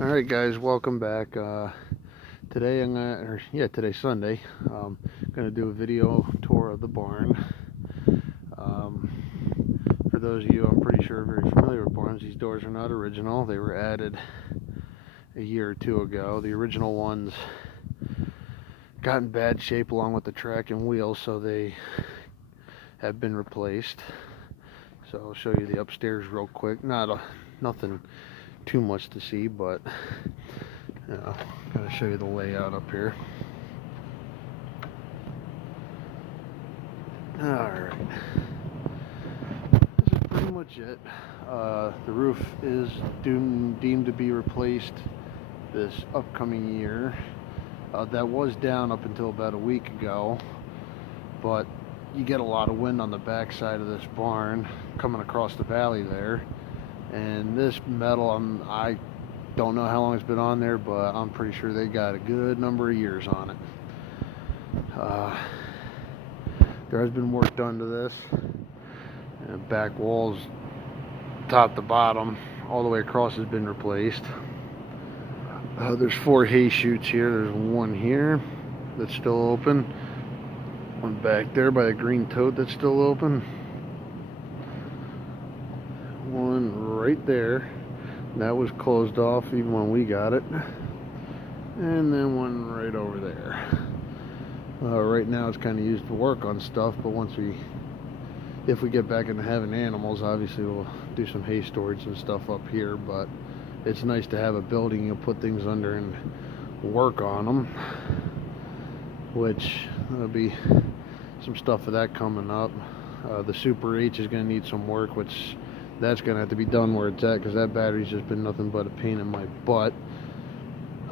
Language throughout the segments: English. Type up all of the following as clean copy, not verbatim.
All right, guys, welcome back. Today today's Sunday. Gonna do a video tour of the barn. Um, for those of you, I'm pretty sure, very familiar with barns. These doors are not original. They were added a year or two ago. The original ones got in bad shape along with the track and wheels, so they have been replaced. So I'll show you the upstairs real quick. Nothing too much to see, but I'm gonna show you the layout up here. Alright, this is pretty much it. The roof is deemed to be replaced this upcoming year. That was down up until about a week ago, but you get a lot of wind on the back side of this barn coming across the valley there, and this metal, I don't know how long it's been on there, but I'm pretty sure they got a good number of years on it. There has been work done to this. Back walls, top to bottom, all the way across has been replaced. There's 4 hay chutes here. There's one here that's still open. One back there by the green tote that's still open. One right there. That was closed off even when we got it. And then one right over there. Right now it's kind of used to work on stuff, but if we get back into having animals, obviously we'll do some hay storage and stuff up here, but it's nice to have a building you'll put things under and work on them, which there'll be some stuff for that coming up. The Super H is going to need some work, which that's going to have to be done where it's at, because that battery's just been nothing but a pain in my butt.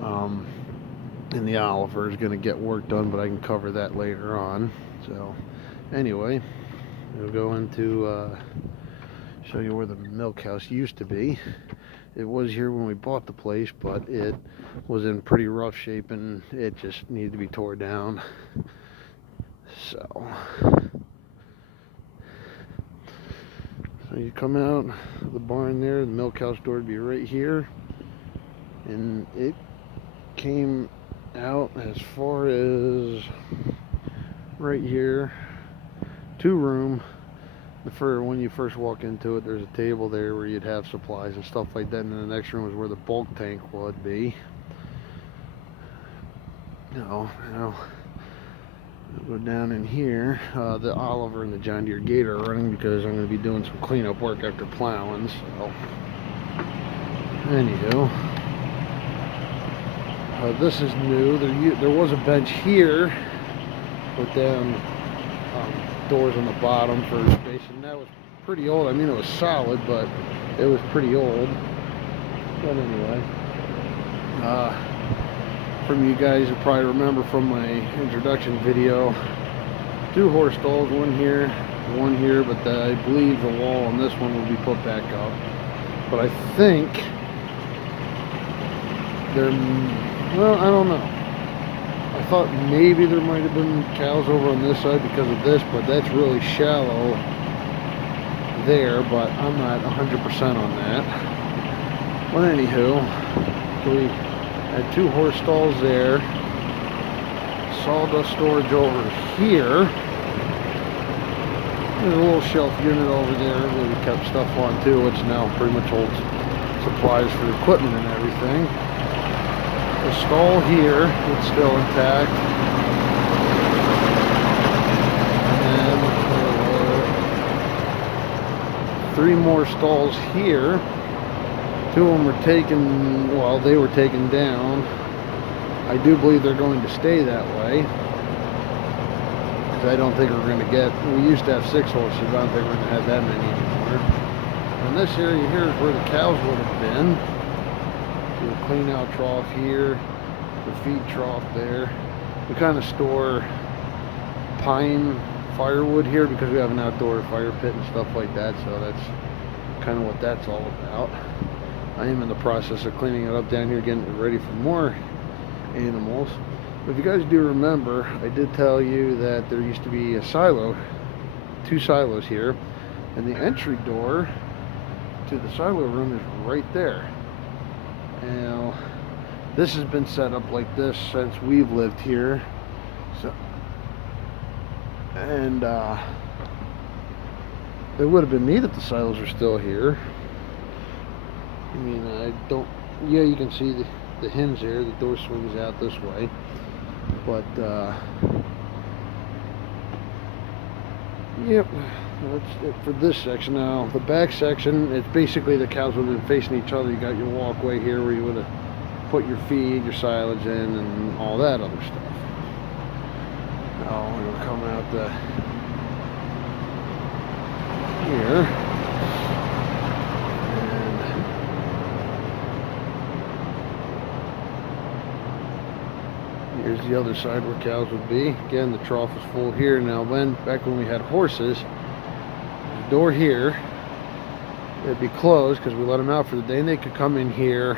And the Oliver is going to get work done, but I can cover that later on. So anyway, we'll go into show you where the milk house used to be. It was here when we bought the place, but it was in pretty rough shape and it just needed to be tore down. So you come out of the barn there, the milk house door would be right here, and it came out as far as right here. 2-room. When you first walk into it, there's a table there where you'd have supplies and stuff like that, and then the next room is where the bulk tank would be. Now I'll go down in here. The Oliver and the John Deere Gator are running because I'm going to be doing some cleanup work after plowing. So anywho, this is new. There was a bench here with them doors on the bottom for space, and that was pretty old. I mean, it was solid, but it was pretty old. But anyway, from you guys who probably remember from my introduction video, 2 horse stalls, one here, but I believe the wall on this one will be put back up. But I think well, I don't know. I thought maybe there might have been cows over on this side because of this, but that's really shallow there, but I'm not 100% on that. But anywho, we had 2 horse stalls there, sawdust storage over here. There's a little shelf unit over there where we kept stuff on too, which now pretty much holds supplies for equipment and everything. The stall here is still intact, and there were 3 more stalls here. 2 of them were taken, well, they were taken down. I do believe they're going to stay that way, because I don't think we're going to we used to have 6 horses, I don't think we're going to have that many anymore. And this area here is where the cows would have been. The clean out trough here, the feed trough there. We kind of store pine firewood here because we have an outdoor fire pit and stuff like that, so that's kind of what that's all about. I am in the process of cleaning it up down here, getting it ready for more animals. But if you guys do remember, I did tell you that there used to be a silo, 2 silos here, and the entry door to the silo room is right there. Now, This has been set up like this since we've lived here. So, and it would have been neat if the silos are still here. I mean, I don't. Yeah, you can see the hinge there. The door swings out this way, but yep, that's it for this section. Now the back section, it's basically the cows would have been facing each other. You got your walkway here where you would have put your feed, your silage in, and all that other stuff. Now we're gonna come out here, and here's the other side where cows would be. Again, the trough is full here. Now then, back when we had horses, the door here, it'd be closed because we let them out for the day, and they could come in here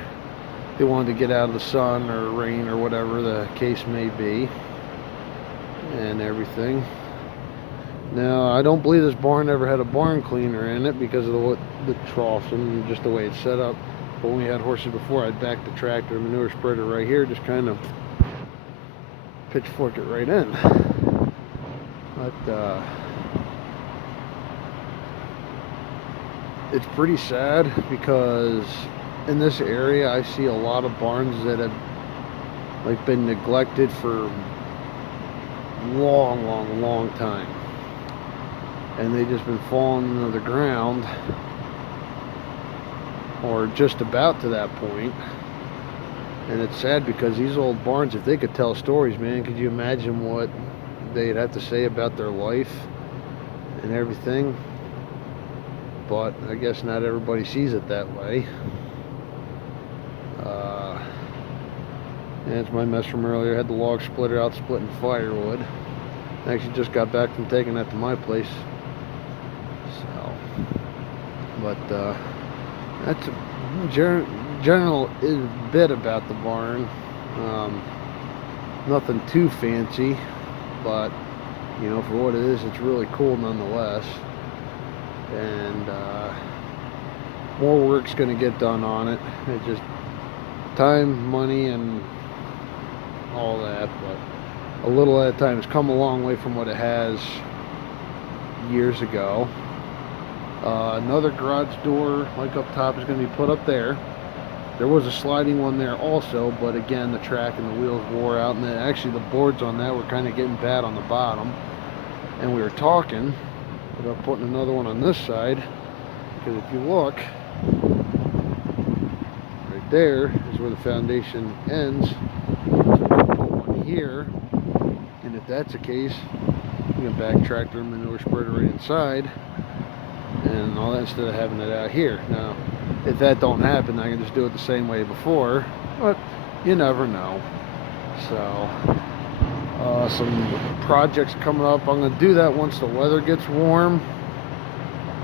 if they wanted to get out of the sun or rain or whatever the case may be, and everything. Now, I don't believe this barn ever had a barn cleaner in it because of the troughs and just the way it's set up. But when we had horses before, I'd back the tractor manure spreader right here, just kind of pitchfork it right in. But it's pretty sad because in this area I see a lot of barns that have like been neglected for long time, and they just been falling into the ground or just about to that point. And it's sad because these old barns, if they could tell stories, man, could you imagine what they'd have to say about their life and everything? But I guess not everybody sees it that way. And it's my mess from earlier. I had the log splitter out splitting firewood. I actually just got back from taking that to my place. So, but that's a general bit about the barn. Nothing too fancy, but you know, for what it is, it's really cool nonetheless. And more work's going to get done on it. It's just time, money, and all that, but a little at a time. It's come a long way from what it has years ago. Another garage door like up top is going to be put up there. There was a sliding one there also, but again, the track and the wheels wore out, and actually the boards on that were kind of getting bad on the bottom. And we were talking about putting another one on this side, because if you look right there is where the foundation ends. Here, and if that's the case, you can back tractor and manure spreader right inside and all that instead of having it out here. Now, if that don't happen, I can just do it the same way before, but you never know. So, some projects coming up. I'm going to do that once the weather gets warm.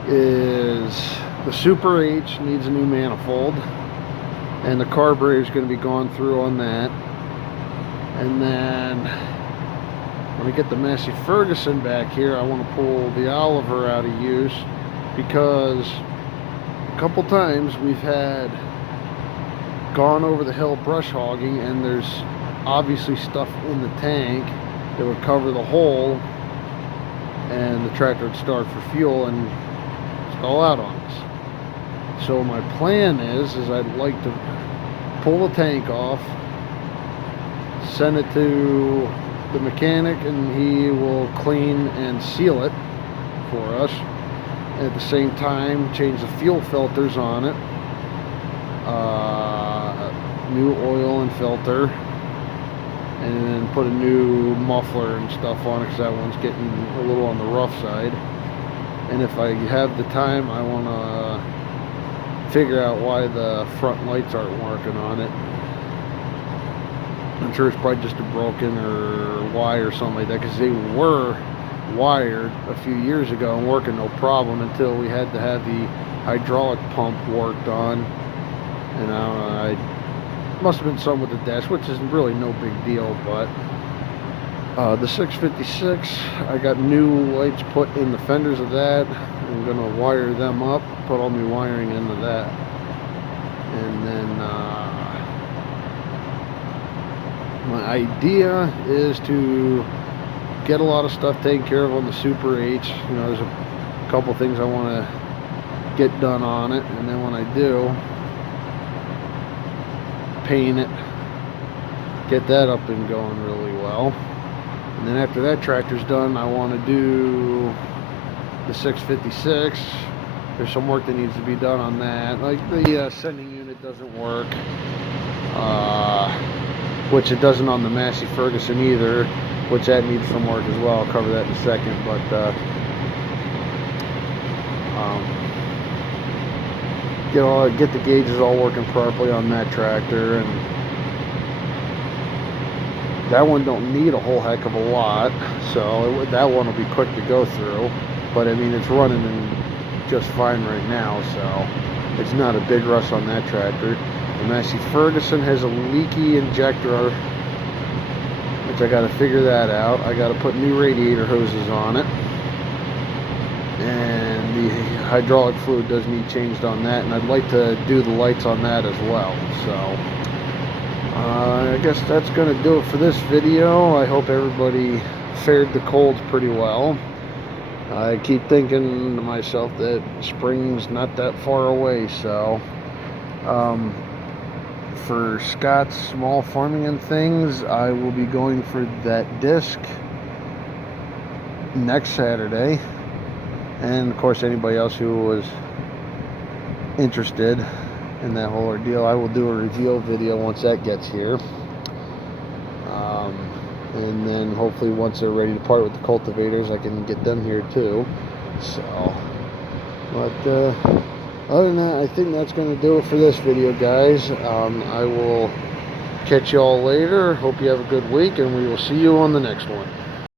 Is the Super H needs a new manifold, and the carburetor is going to be gone through on that. And then when I get the Massey Ferguson back here, I want to pull the Oliver out of use, because a couple times we've had gone over the hill brush hogging, and there's obviously stuff in the tank that would cover the hole, and the tractor would start for fuel and stall out on us. So my plan is I'd like to pull the tank off, send it to the mechanic, and he will clean and seal it for us. And at the same time, change the fuel filters on it, new oil and filter, and then put a new muffler and stuff on it, because that one's getting a little on the rough side. And if I have the time, I want to figure out why the front lights aren't working on it. I'm sure it's probably just a broken or wire or something like that, because they were wired a few years ago and working no problem until we had to have the hydraulic pump worked on. And I must have been something with the dash, which is really no big deal. But the 656, I got new lights put in the fenders of that. I'm gonna wire them up, put all my wiring into that, and then My idea is to get a lot of stuff taken care of on the Super H. You know, there's a couple things I want to get done on it, and then when I do, paint it, get that up and going really well. And then after that tractor's done, I want to do the 656. There's some work that needs to be done on that. Like the sending unit doesn't work, which it doesn't on the Massey Ferguson either, which that needs some work as well. I'll cover that in a second. But get the gauges all working properly on that tractor, and that one don't need a whole heck of a lot, so that one will be quick to go through. But I mean, it's running in just fine right now, so it's not a big rush on that tractor. The Massey Ferguson has a leaky injector, which I got to figure that out. I got to put new radiator hoses on it, and the hydraulic fluid does need changed on that, and I'd like to do the lights on that as well. So I guess that's going to do it for this video. I hope everybody fared the colds pretty well. I keep thinking to myself that spring's not that far away, so for Scott's Small Farming and Things, I will be going for that disc next Saturday. And of course, anybody else who was interested in that whole ordeal, I will do a reveal video once that gets here. And then hopefully once they're ready to part with the cultivators, I can get them here too. So, but other than that, I think that's going to do it for this video, guys. I will catch you all later. Hope you have a good week, and we will see you on the next one.